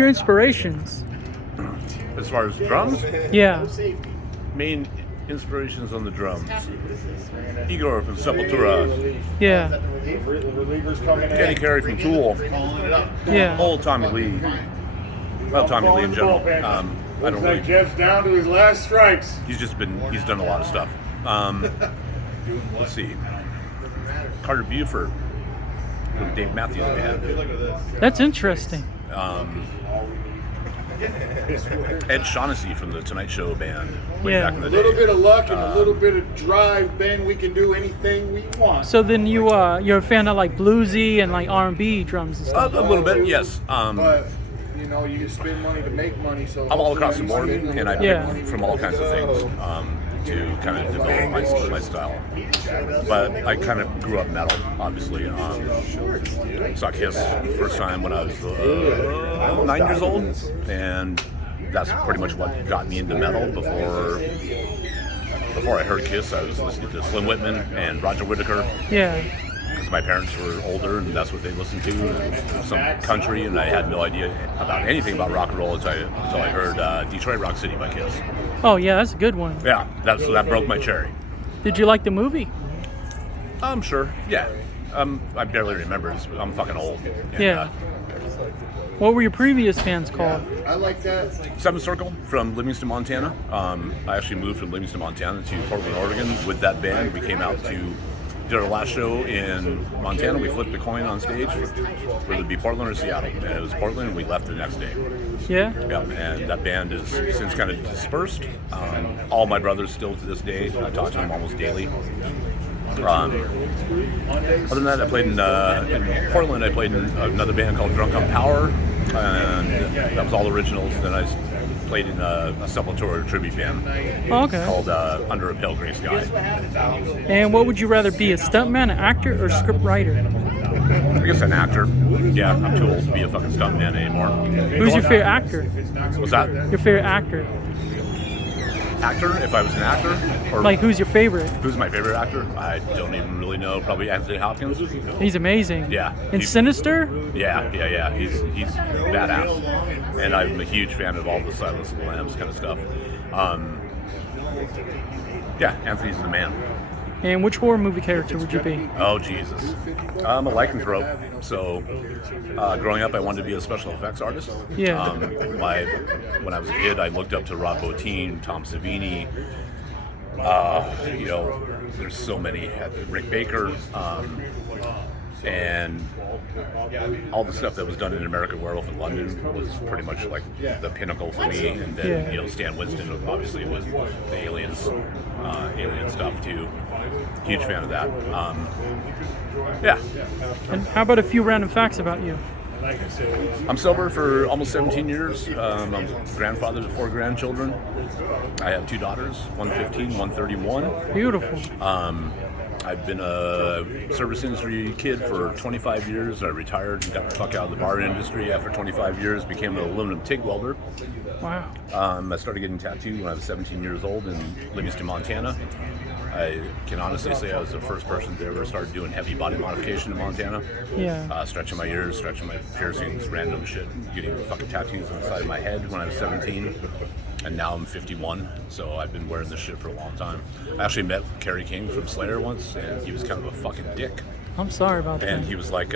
Your inspirations? As far as drums, Yeah. main inspirations on the drums. Igor from Sepultura, Yeah. Danny Carey from Tool, Yeah. old Tommy Lee. Well, Tommy Lee in general. I don't really. Jeff's down to his last strikes. He's done a lot of stuff. Let's see. Carter Buford from Dave Matthews Band. That's interesting. Ed Shaughnessy from the Tonight Show Band. Way Yeah. back in the A day. little bit of luck and a little bit of drive, Ben. We can do anything we want. So then you're a fan of like bluesy and like R&B drums and stuff. A little bit, yes. But you can spend money to make money. So I'm all across the board, and I Yeah. pick from all kinds of things to kind of develop my style. But I kind of grew up metal, obviously. Saw Kiss first time when I was 9 years old, and that's pretty much what got me into metal. Before I heard Kiss, I was listening to Slim Whitman and Roger Whittaker. Yeah. Because my parents were older and that's what they listened to, and some country, and I had no idea about anything about rock and roll until I heard Detroit Rock City by Kiss. Oh yeah, that's a good one. Yeah, that broke my cherry. Did you like the movie? I'm sure, yeah. I barely remember. I'm fucking old. And, Yeah. What were your previous bands called? I like that. Seventh Circle from Livingston, Montana. I actually moved from Livingston, Montana to Portland, Oregon with that band. We came out to did our last show in Montana. We flipped a coin on stage whether it be Portland or Seattle, and it was Portland, and we left the next day. Yeah. Yeah, and that band is since kind of dispersed. All my brothers still to this day. I talk to them almost daily. Other than that, I played in Portland. I played in another band called Drunk on Power, and that was all originals. Then I played in a Sepultura tribute band Oh, okay. called Under a Pale Gray Sky. And what would you rather be, a stuntman, an actor, or script writer? I guess an actor. Yeah, I'm too old to be a fucking stuntman anymore. Who's your favorite actor? Was that Your favorite actor? actor? If I was an actor, or Like, who's your favorite? who's my favorite actor? I don't even really know. Probably Anthony Hopkins. He's amazing. Yeah. And Sinister? Yeah. He's badass, and I'm a huge fan of all the Silence of the Lambs kind of stuff. Yeah, Anthony's the man. And which horror movie character would you be? Oh Jesus, I'm a lycanthrope. So, growing up, I wanted to be a special effects artist. Yeah. When I was a kid, I looked up to Rob Bottin, Tom Savini. There's so many. Rick Baker, and all the stuff that was done in American Werewolf in London was pretty much like the pinnacle for me. And then Yeah. Stan Winston obviously was the alien stuff too. Huge fan of that. Yeah. And how about a few random facts about you? I'm sober for almost 17 years. I'm a grandfather to 4 grandchildren. I have 2 daughters, one 15, one 31. Beautiful. I've been a service industry kid for 25 years. I retired and got the fuck out of the bar industry after 25 years, became an aluminum TIG welder. Wow. I started getting tattooed when I was 17 years old in Livingston, Montana. I can honestly say I was the first person to ever start doing heavy body modification in Montana. Yeah. Stretching my ears, stretching my piercings, random shit, getting fucking tattoos on the side of my head when I was 17. And now I'm 51, so I've been wearing this shit for a long time. I actually met Kerry King from Slayer once, and he was kind of a fucking dick. I'm sorry about that. And he was like,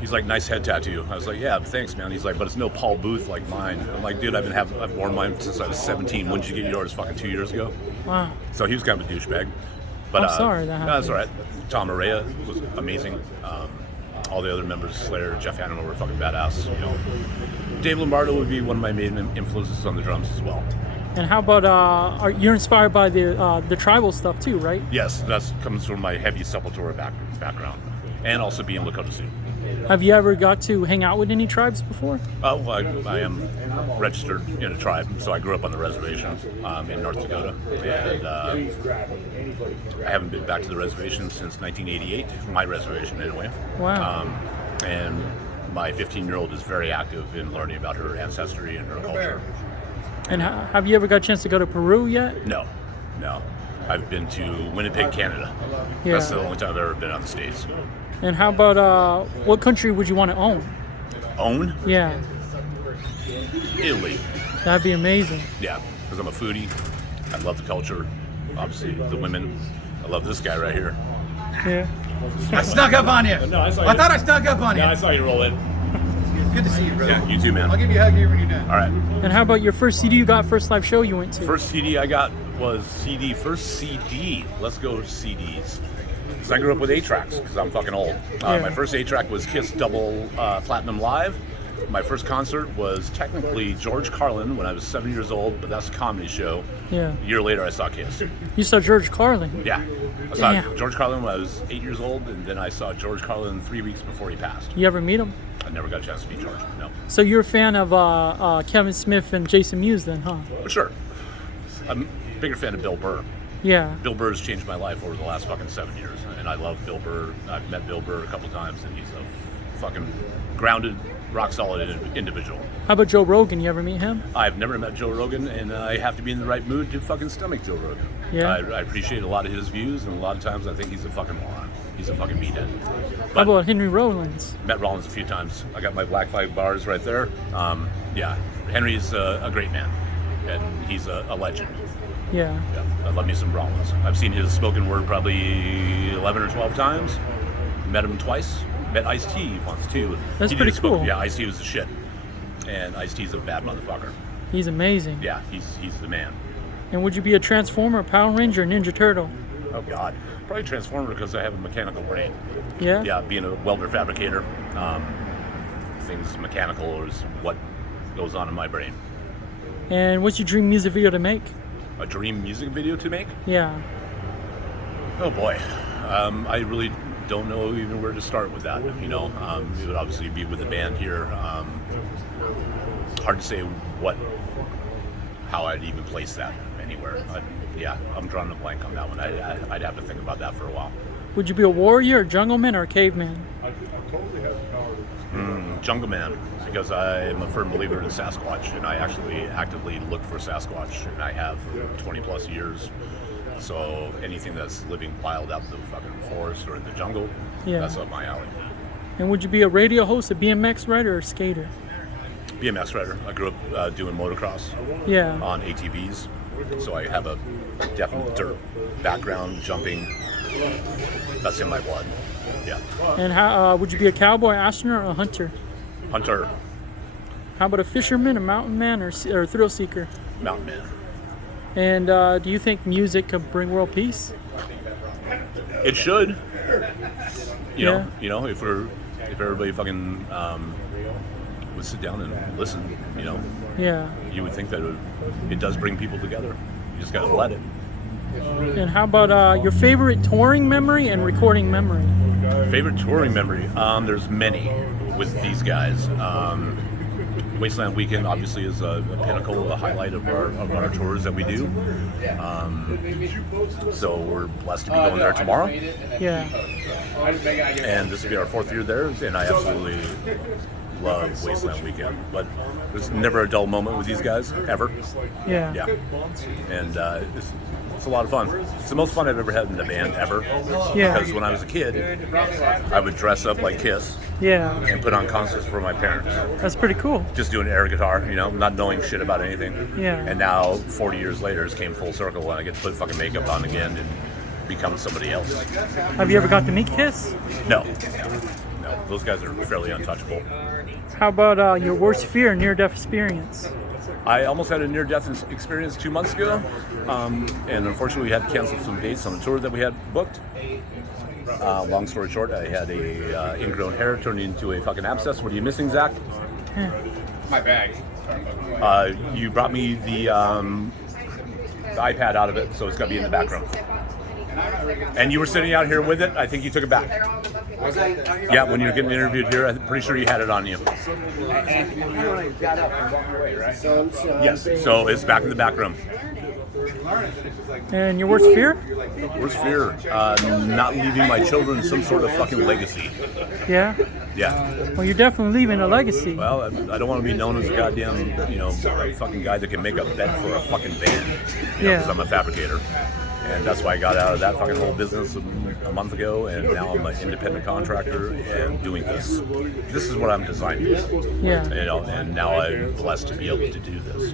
he's like, nice head tattoo. I was like, yeah, thanks, man. He's like, but it's no Paul Booth like mine. I'm like, dude, I've worn mine since I was 17. When did you get yours? Fucking 2 years ago. Wow. So he was kind of a douchebag. But I'm sorry that happened. no, that's all right. Tom Araya was amazing. All the other members of Slayer, Jeff Hanneman were fucking badass. Dave Lombardo would be one of my main influences on the drums as well. And how about you're inspired by the tribal stuff too, right? Yes, that comes from my heavy Sepultura background, and also being Lakota Sioux. Have you ever got to hang out with any tribes before? Oh, I am registered in a tribe, so I grew up on the reservation in North Dakota, and I haven't been back to the reservation since 1988, my reservation anyway. Wow. And my 15-year-old is very active in learning about her ancestry and her culture. And have you ever got a chance to go to Peru yet? No. I've been to Winnipeg, Canada. Yeah. That's the only time I've ever been on the States. And how about what country would you want to own? Own? Yeah, Italy. that'd be amazing. Yeah, because I'm a foodie. I love the culture. Obviously, the women. I love this guy right here. Yeah. I snuck up on you. No, I saw I you. thought I snuck up on you. I saw you roll in. Good to see you, brother. Yeah, you too, man. I'll give you a hug here when you're done. All right. And how about your first CD you got, first live show you went to? First CD I got was first CD. Let's go CDs. Because I grew up with 8-tracks, because I'm fucking old. Yeah. My first 8-track was Kiss Double Platinum Live. My first concert was technically George Carlin when I was 7 years old, but that's a comedy show. Yeah. A year later, I saw Kiss. You saw George Carlin? Yeah. I saw Damn. George Carlin when I was 8 years old, and then I saw George Carlin 3 weeks before he passed. You ever meet him? I never got a chance to meet George, no. So you're a fan of Kevin Smith and Jason Mewes then, huh? But sure. I'm a bigger fan of Bill Burr. Yeah. Bill Burr's changed my life over the last fucking 7 years, and I love Bill Burr. I've met Bill Burr a couple times, and he's a fucking grounded, rock solid individual. How about Joe Rogan? You ever meet him? I've never met Joe Rogan, and I have to be in the right mood to fucking stomach Joe Rogan. Yeah. I appreciate a lot of his views, and a lot of times I think he's a fucking moron. He's a fucking meathead. How But about Henry Rollins? met Rollins a few times. I got my Black Flag bars right there. Yeah, Henry's a great man, and he's a legend. Yeah. Yeah, I love me some Rollins. I've seen his spoken word probably 11 or 12 times. Met him twice. Met Ice-T once too. That's He did pretty his spoken- cool. Yeah, Ice-T was the shit. And Ice-T's a bad motherfucker. He's amazing. Yeah, he's the man. And would you be a Transformer, Power Ranger, or Ninja Turtle? Oh God, probably Transformer because I have a mechanical brain. Yeah? Yeah, being a welder fabricator, things mechanical is what goes on in my brain. And what's your dream music video to make? A dream music video to make? Yeah. Oh boy, I really don't know even where to start with that. You know, it would obviously be with the band here. Hard to say how I'd even place that anywhere. Yeah, I'm drawing a blank on that one. I'd have to think about that for a while. Would you be a warrior, a jungleman, or a caveman? Jungle Man, because I am a firm believer in Sasquatch, and I actually actively look for Sasquatch, and I have for 20 plus years. So anything that's living wild out in the fucking forest or in the jungle, Yeah. that's up my alley. And would you be a radio host, a BMX rider, or a skater? BMX rider. I grew up doing motocross Yeah. on ATVs, so I have a definite dirt background, jumping. That's in my blood. Yeah. And how would you be a cowboy, astronaut, or a hunter? Hunter, How about a fisherman, a mountain man, or a thrill seeker? mountain man. And do you think music could bring world peace? It should. Yeah. You know, if everybody fucking would sit down and listen, you know, Yeah. you would think that it does bring people together. You just gotta let it. And how about your favorite touring memory and recording memory? Favorite touring memory? There's many with these guys. Wasteland Weekend obviously is a pinnacle, a highlight of our tours that we do. So we're blessed to be going there tomorrow. Yeah. And this will be our 4th year there, and I absolutely love Wasteland Weekend. But there's never a dull moment with these guys, ever. Yeah. Yeah. And it's a lot of fun. It's the most fun I've ever had in a band, ever. Yeah. Because when I was a kid, I would dress up like Kiss Yeah. and put on concerts for my parents. That's pretty cool. Just doing air guitar, you know, not knowing shit about anything. Yeah. And now, 40 years later, it came full circle, and I get to put fucking makeup on again and become somebody else. Have you ever got to meet Kiss? No. No. Those guys are fairly untouchable. How about your worst fear, near-death experience? I almost had a near-death experience 2 months ago, and unfortunately we had to cancel some dates on a tour that we had booked. Long story short, I had a ingrown hair turned into a fucking abscess. What are you missing, Zach? My bag. You brought me the iPad out of it, so it's got to be in the background. And you were sitting out here with it. I think you took it back. Yeah, when you were getting interviewed here, I'm pretty sure you had it on you. Yes, so it's back in the back room. And your worst fear? Worst fear? Not leaving my children some sort of fucking legacy. Yeah. Yeah. Well, you're definitely leaving a legacy. Well, I don't want to be known as a goddamn, a fucking guy that can make a bed for a fucking band. Yeah. Because I'm a fabricator. And that's why I got out of that fucking whole business a month ago, and now I'm an independent contractor and doing this. This is what I'm designed to do. Yeah. You know, and now I'm blessed to be able to do this.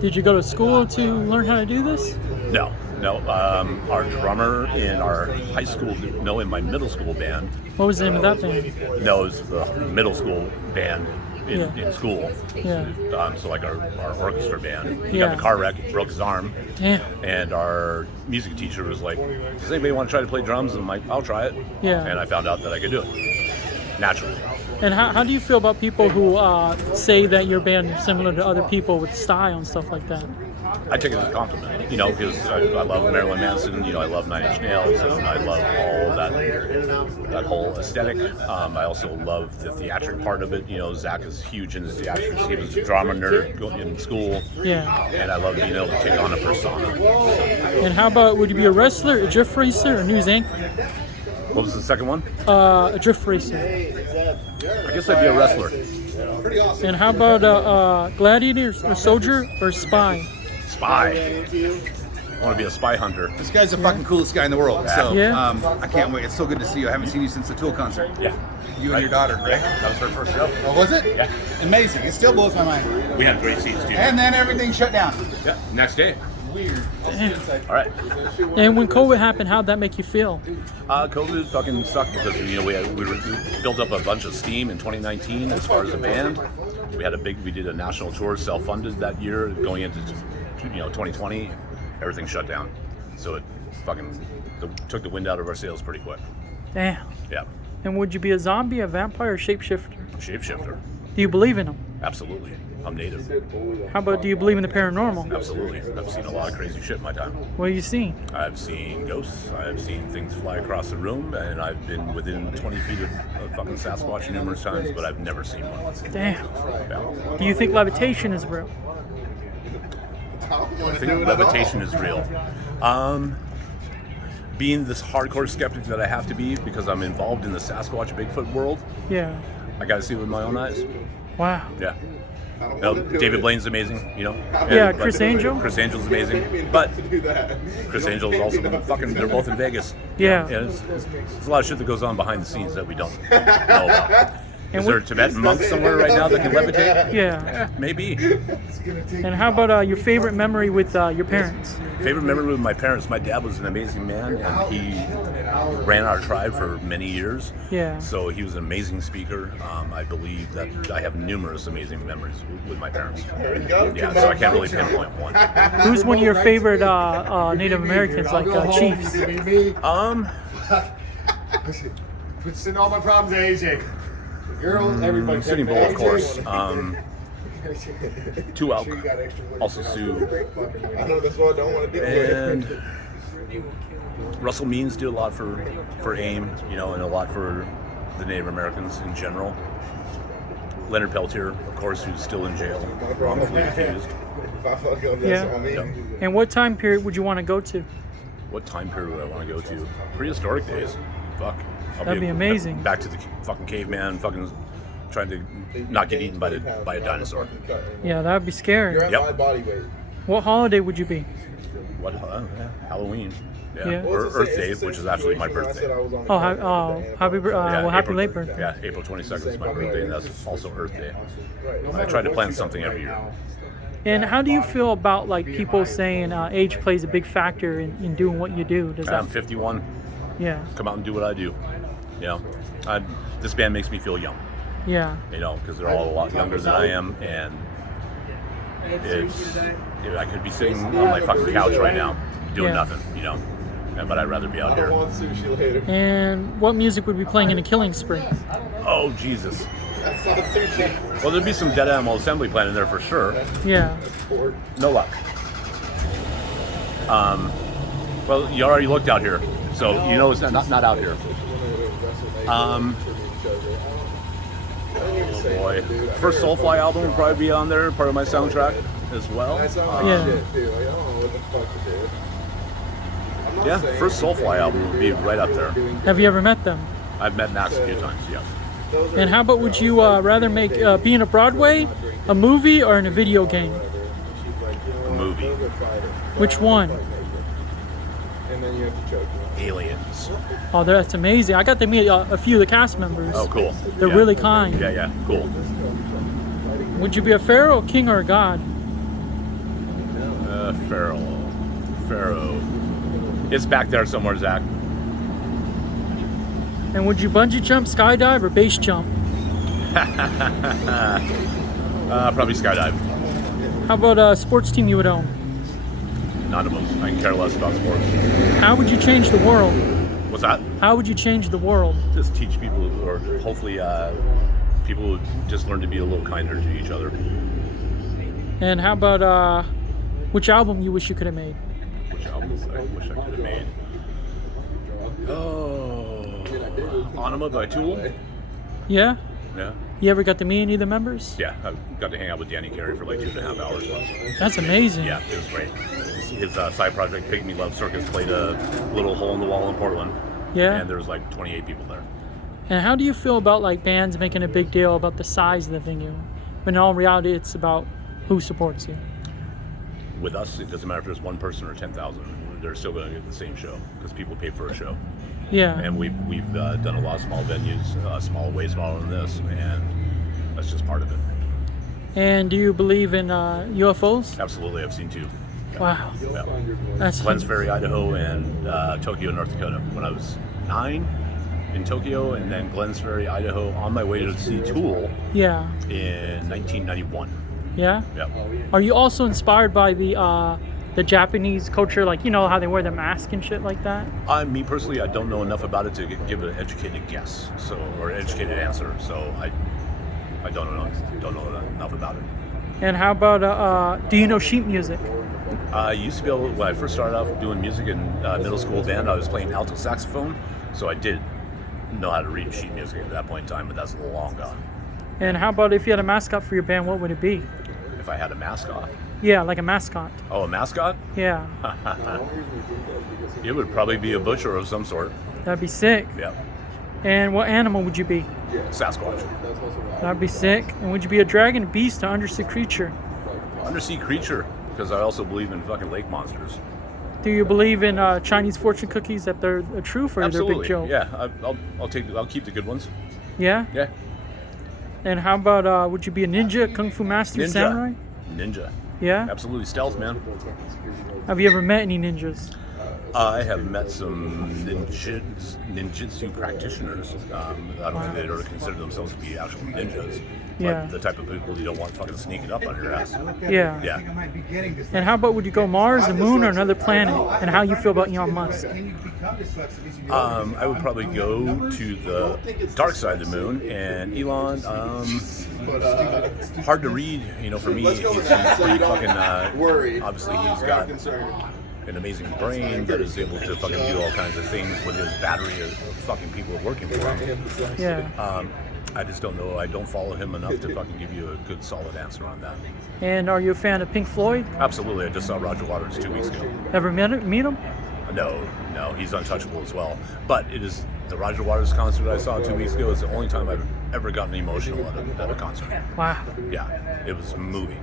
Did you go to school to learn how to do this? No. Our drummer in our high school, no, in my middle school band. What was the name of that band? No, it was the middle school band in school. Yeah. So like our orchestra band. He Yeah. got in a car wreck, broke his arm. Damn. And our music teacher was like, does anybody want to try to play drums? And I'm like, I'll try it. Yeah. And I found out that I could do it naturally. And how do you feel about people who say that your band is similar to other people with style and stuff like that? I take it as a compliment, you know, because I love Marilyn Manson, you know, I love Nine Inch Nails, and I love all that whole aesthetic. I also love the theatric part of it. You know, Zach is huge in his theatrics. He was a drama nerd in school. Yeah. And I love being able to take on a persona. And how about, would you be a wrestler, a drift racer, or news anchor? What was the second one? A drift racer. I guess I'd be a wrestler. And how about gladiator, or soldier, or spy? Spy. I want to be a spy hunter. This guy's the fucking coolest guy in the world. So Yeah. I can't wait. It's so good to see you. I haven't seen you since the Tool concert. Yeah. You Right. and your daughter, right? That was her first show. Oh, was it? Yeah. Amazing. It still blows my mind. We had great seats too. And then everything shut down. Yeah. Next day. Weird. All right. And when COVID happened, how'd that make you feel? COVID fucking sucked because we built up a bunch of steam in 2019 as far as a band. We did a national tour, self-funded that year, going into 2020. Everything shut down, so it fucking took the wind out of our sails pretty quick. Damn. Yeah, And would you be a zombie, a vampire, or shapeshifter? shapeshifter, Do you believe in them? absolutely. I'm native, How about, do you believe in the paranormal? absolutely. I've seen a lot of crazy shit in my time. What have you seen? I've seen ghosts, I've seen things fly across the room, and I've been within 20 feet of fucking Sasquatch numerous times, but I've never seen one. Damn. Yeah. Do you think levitation is real? I think levitation is real. Being this hardcore skeptic that I have to be because I'm involved in the Sasquatch Bigfoot world, Yeah. I got to see it with my own eyes. Wow. Yeah. David Blaine's amazing, you know. Yeah, but Chris Angel. Chris Angel's amazing, but Chris Angel's also they're both in Vegas. Yeah. And there's a lot of shit that goes on behind the scenes that we don't know about. Is there a Tibetan monk somewhere right now that can levitate? Yeah. Maybe. And how about your favorite memory with your parents? Favorite memory with my parents, my dad was an amazing man, and he ran our tribe for many years. Yeah. So he was an amazing speaker. I believe that I have numerous amazing memories with my parents. Yeah, so I can't really pinpoint one. Who's one of your favorite Native Americans, like chiefs? Send all my problems to AJ. Girls, everybody. Sitting Bull, of course. Two Elk, also Sioux, I know that's what I don't want to do. and Russell Means did a lot for AIM, you know, and a lot for the Native Americans in general. Leonard Peltier, of course, who's still in jail, wrongfully accused. Yeah. And what time period would you want to go to? What time period would I want to go to? Prehistoric days. Fuck. That'd be amazing. Back to the fucking caveman, fucking trying to not get eaten by a dinosaur. Yeah, that would be scary. Yep. What holiday would you be? What? Halloween. Yeah. Yeah. Or Earth Day, which is actually my birthday. Happy late birthday. Yeah, April 22nd is my birthday, and that's also Earth Day. I try to plan something every year. And how do you feel about like people saying age plays a big factor in doing what you do? Does I'm that? 51. Yeah. Come out and do what I do. You know, this band makes me feel young. Yeah. You know, because they're all a lot younger than I am, and I could be sitting on my fucking couch right now doing nothing. You know, but I'd rather be out here. And what music would be playing in a killing spree? Oh Jesus. Well, there'd be some Dead Animal Assembly playing in there for sure. Yeah. No luck. Well, you already looked out here, so you know it's not out here. Oh boy. First Soulfly album would probably be on there, part of my soundtrack as well. Yeah, first Soulfly album would be right up there. Have you ever met them? I've met Max a few times, yes. And how about, would you rather be in a Broadway, a movie, or in a video game? A movie. Which one? Aliens. Oh, that's amazing. I got to meet a few of the cast members. Oh, cool. They're Yeah. really kind. Yeah, cool. Would you be a pharaoh, a king, or a god? Pharaoh. It's back there somewhere, Zach. And would you bungee jump, skydive, or base jump? Probably skydive. How about a sports team you would own? None of them. I can care less about sports. How would you change the world? What's that? How would you change the world? Just teach people, or hopefully people would just learn to be a little kinder to each other. And how about which album you wish you could have made? Which album I wish I could have made? Oh, Anima by Tool. Yeah? Yeah. You ever got to meet any of the members? Yeah, I got to hang out with Danny Carey for like 2.5 hours once. That's amazing. Yeah, it was great. His side project, Pygmy Love Circus, played a little hole in the wall in Portland. Yeah? And there was like 28 people there. And how do you feel about like bands making a big deal about the size of the venue? But in all reality, it's about who supports you. With us, it doesn't matter if there's one person or 10,000. They're still going to get the same show because people pay for a show. Yeah. And we've done a lot of small venues, way smaller than this, and that's just part of it. And do you believe in UFOs? Absolutely, I've seen two. Wow. Yeah. That's Glens Ferry, Idaho, and Tokyo, North Dakota. When I was 9 in Tokyo, and then Glens Ferry, Idaho, on my way to see Tool Yeah. in 1991. Yeah? Yeah. Are you also inspired by the Japanese culture, like, you know, how they wear the mask and shit like that? Me personally, I don't know enough about it to give an educated guess, or an educated answer. So I don't know enough about it. And how about, do you know sheet music? I used to be able, when I first started off doing music in middle school band, I was playing alto saxophone, so I did know how to read sheet music at that point in time, but that's long gone. And how about if you had a mascot for your band, what would it be? If I had a mascot. Yeah, like a mascot. Oh, a mascot? Yeah. It would probably be a butcher of some sort. That'd be sick. Yeah. And what animal would you be? Sasquatch. That'd be sick. And would you be a dragon, beast, or undersea creature? Undersea creature, because I also believe in fucking lake monsters. Do you believe in Chinese fortune cookies, that they're a truth or they're a big joke? Yeah, I'll keep the good ones. Yeah? Yeah. And how about, would you be a ninja, kung fu master, samurai? Ninja. Yeah? Absolutely, stealth, man. Have you ever met any ninjas? I have met some ninjutsu practitioners. I don't think they'd ever consider themselves to be actual ninjas. Yeah. But the type of people you don't want fucking sneaking up on your ass. Yeah. Yeah. And how about, would you go Mars, the moon, or another planet? And how you feel about Elon Musk? I would probably go to the dark side of the moon, and Elon, hard to read, for me. He's pretty fucking, obviously he's got an amazing brain that is able to fucking do all kinds of things with his battery of fucking people working for him. Yeah. I just don't know. I don't follow him enough to fucking give you a good solid answer on that. And are you a fan of Pink Floyd? Absolutely. I just saw Roger Waters 2 weeks ago. Ever meet him? No, he's untouchable as well. But it is the Roger Waters concert I saw 2 weeks ago is the only time I've ever gotten emotional at a concert. Wow. Yeah, it was moving.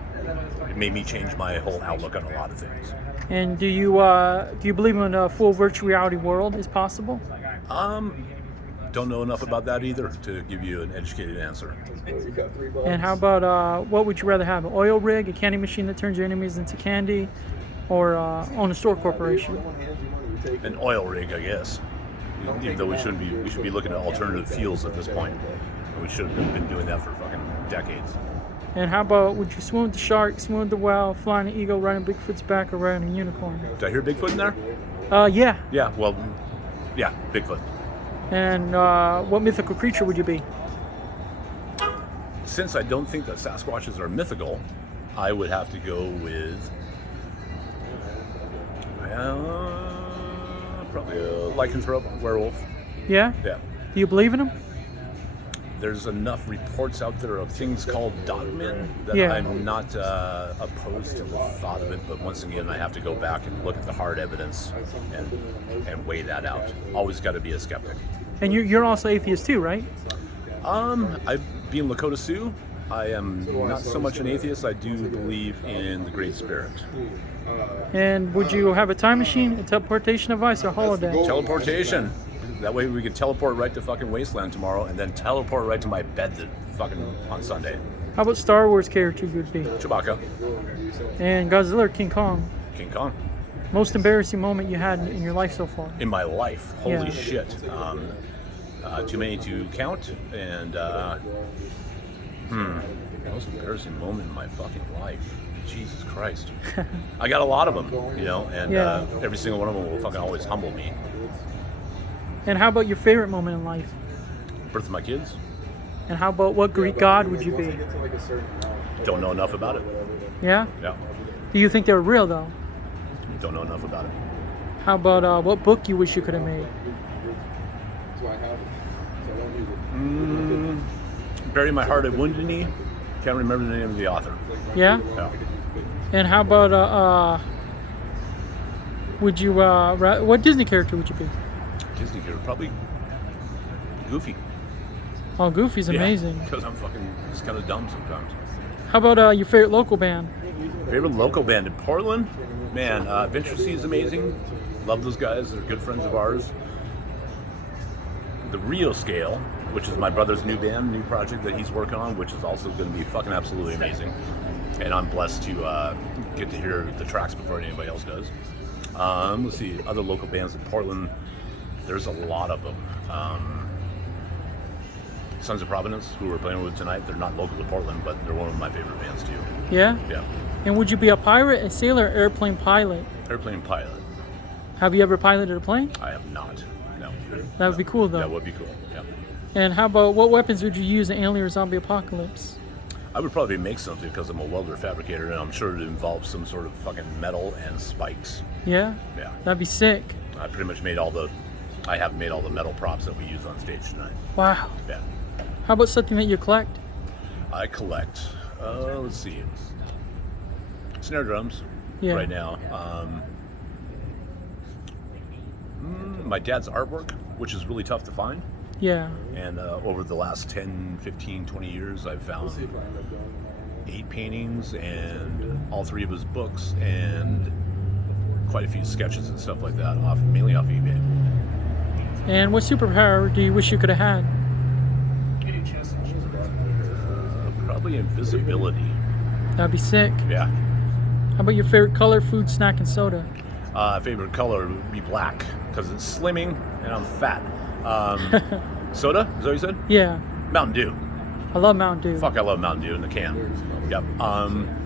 It made me change my whole outlook on a lot of things. And do you believe in a full virtual reality world is possible? Don't know enough about that either to give you an educated answer. And how about what would you rather have? An oil rig, a candy machine that turns your enemies into candy, or own a store corporation? An oil rig, I guess. Even though we should be looking at alternative fuels at this point. We should have been doing that for fucking decades. And how about, would you swim with the shark, swim with the whale, fly on an eagle, ride on Bigfoot's back, or ride on a unicorn? Did I hear Bigfoot in there? Yeah. Yeah, well, yeah, Bigfoot. And what mythical creature would you be? Since I don't think that Sasquatches are mythical, I would have to go with probably a lycanthrope werewolf. Yeah? Yeah. Do you believe in them? There's enough reports out there of things called dogmen that Yeah. I'm not opposed to the thought of it, but once again, I have to go back and look at the hard evidence and weigh that out. Always got to be a skeptic. And you're also atheist too, right? I being Lakota Sioux, I am not so much an atheist. I do believe in the Great Spirit. And would you have a time machine, a teleportation device, or holodeck? Teleportation. That way we could teleport right to fucking Wasteland tomorrow, and then teleport right to my bed on Sunday. How about Star Wars character you would be? Chewbacca. And Godzilla or King Kong? King Kong. Most embarrassing moment you had in your life so far? In my life. Holy Yeah. shit. Too many to count, and most embarrassing moment in my fucking life. Jesus Christ. I got a lot of them, and Yeah. every single one of them will fucking always humble me. And how about your favorite moment in life? Birth of my kids. And how about what Greek god would you be? Don't know enough about it. Yeah? Yeah. Do you think they were real though? Don't know enough about it. How about what book you wish you could have made? Bury my heart at Wounded Knee. Can't remember the name of the author. Yeah? Yeah. And how about would you what Disney character would you be? Disney character, probably Goofy. Oh, Goofy's amazing. Because I'm fucking just kind of dumb sometimes. How about your favorite local band? Favorite local band in Portland? Man, Venture C is amazing. Love those guys. They're good friends of ours. The Rio Scale, which is my brother's new band, new project that he's working on, which is also going to be fucking absolutely amazing. And I'm blessed to get to hear the tracks before anybody else does. Let's see, other local bands in Portland. There's a lot of them. Sons of Providence, who we're playing with tonight, they're not local to Portland, but they're one of my favorite bands too. Yeah? Yeah. And would you be a pirate, a sailor, or airplane pilot? Airplane pilot. Have you ever piloted a plane? I have not. No. That would be cool though. That would be cool. Yeah. And how about what weapons would you use in alien or zombie apocalypse? I would probably make something because I'm a welder fabricator, and I'm sure it involves some sort of fucking metal and spikes. Yeah? Yeah. That'd be sick. I pretty much I have made all the metal props that we use on stage tonight. Wow. Yeah. How about something that you collect? I collect, let's see, snare drums Yeah. right now. My dad's artwork, which is really tough to find. Yeah. And over the last 10, 15, 20 years, I've found 8 paintings and all 3 of his books and quite a few sketches and stuff like that, mainly off eBay. And what superpower do you wish you could have had? Probably invisibility. That'd be sick. Yeah. How about your favorite color, food, snack, and soda? Favorite color would be black because it's slimming and I'm fat. Soda? Is that what you said? Yeah. Mountain Dew. I love Mountain Dew. Fuck, I love Mountain Dew in the can. Yep.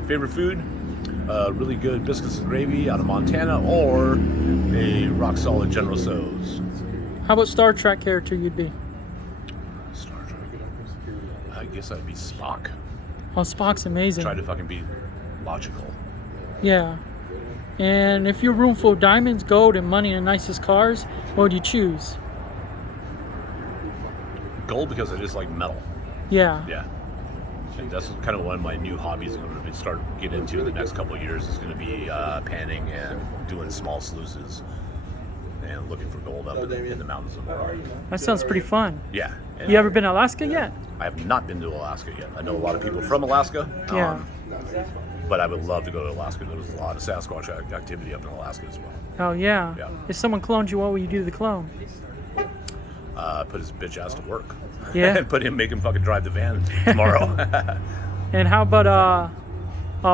Favorite food? Really good biscuits and gravy out of Montana, or a rock solid General Tso's. How about Star Trek character you'd be? Star Trek. I guess I'd be Spock. Oh, Spock's amazing. Try to fucking be logical. Yeah. And if your room full of diamonds, gold, and money and the nicest cars, what would you choose? Gold, because I just like metal. Yeah. Yeah. And that's kind of one of my new hobbies I'm going to start getting into in the next couple of years is going to be panning and doing small sluices and looking for gold up in the mountains of Oregon. That sounds pretty fun. Yeah. And You ever been to Alaska yet? I have not been to Alaska yet. I know a lot of people from Alaska. Yeah. But I would love to go to Alaska. There's a lot of Sasquatch activity up in Alaska as well. Oh, yeah. Yeah. If someone cloned you, what would you do to the clone? Put his bitch ass to work. Yeah. And make him fucking drive the van tomorrow. And how about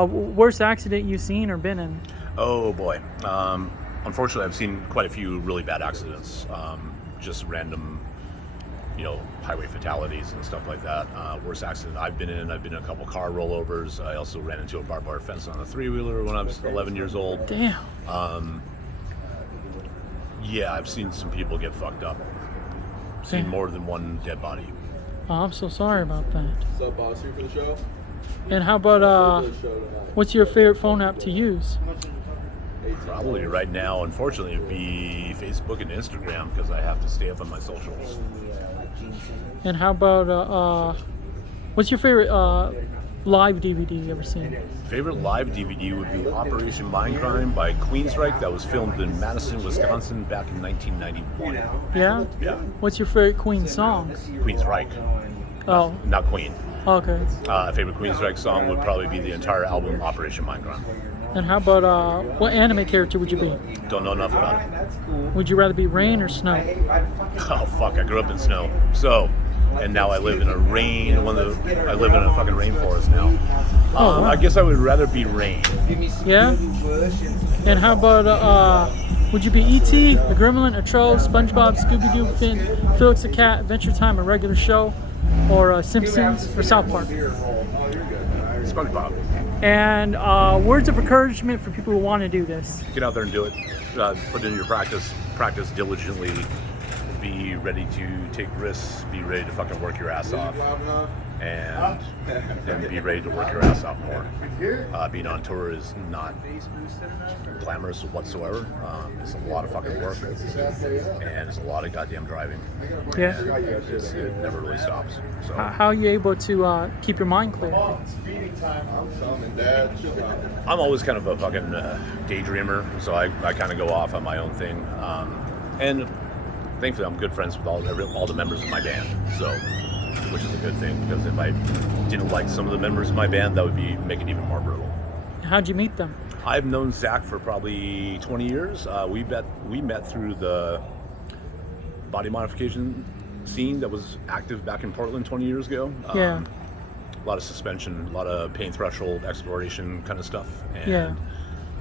worst accident you've seen or been in? Oh boy. Unfortunately, I've seen quite a few really bad accidents. Just random, highway fatalities and stuff like that. Worst accident I've been in a couple car rollovers. I also ran into a barbed wire fence on a 3-wheeler when I was 11 years old. Damn. Yeah, I've seen some people get fucked up. Seen Damn. more than one dead body. Oh, I'm so sorry about that. What's up, boss? Here for the show? And how about what's your favorite phone app to use? Probably right now, unfortunately, it'd be Facebook and Instagram because I have to stay up on my socials. And how about what's your favorite live DVD you ever seen? Favorite live DVD would be Operation Mindcrime by Queensryche that was filmed in Madison, Wisconsin back in 1991. Yeah? Yeah, What's your favorite Queen song? Queensryche. Oh, Not Queen. Okay. Favorite Queensryche song would probably be the entire album Operation Mindcrime. And how about what anime character would you be? Don't know enough about it. Would you rather be rain or snow? Oh fuck! I grew up in snow, and now I live in I live in a fucking rainforest now. Wow. I guess I would rather be rain. Yeah. And how about would you be E.T., the Gremlin, a Troll, SpongeBob, Scooby-Doo, Finn, Felix the Cat, Adventure Time, a regular show, or Simpsons or South Park? SpongeBob. And words of encouragement for people who want to do this. Get out there and do it. Put in your practice. Practice diligently. Be ready to take risks. Be ready to fucking work your ass off. And then be ready to work your ass off more. Being on tour is not glamorous whatsoever. It's a lot of fucking work. And it's a lot of goddamn driving. Yeah. And it never really stops. So. How are you able to keep your mind clear? I'm always kind of a fucking daydreamer, so I kind of go off on my own thing. And thankfully, I'm good friends with all the members of my band, so which is a good thing, because if I didn't like some of the members of my band, that would make it even more brutal. How'd you meet them? I've known Zach for probably 20 years. We met through the body modification scene that was active back in Portland 20 years ago. Yeah. A lot of suspension, a lot of pain threshold exploration kind of stuff, and Yeah.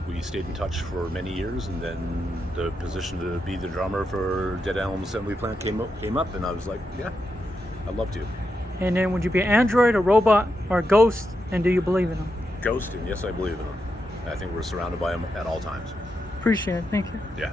we stayed in touch for many years, and then the position to be the drummer for Dead Animal Assembly Plant came up, and I was like, yeah, I'd love to. And then would you be an android, a robot, or a ghost, and do you believe in them? Ghost, and yes, I believe in them. I think we're surrounded by them at all times. Appreciate it. Thank you. Yeah.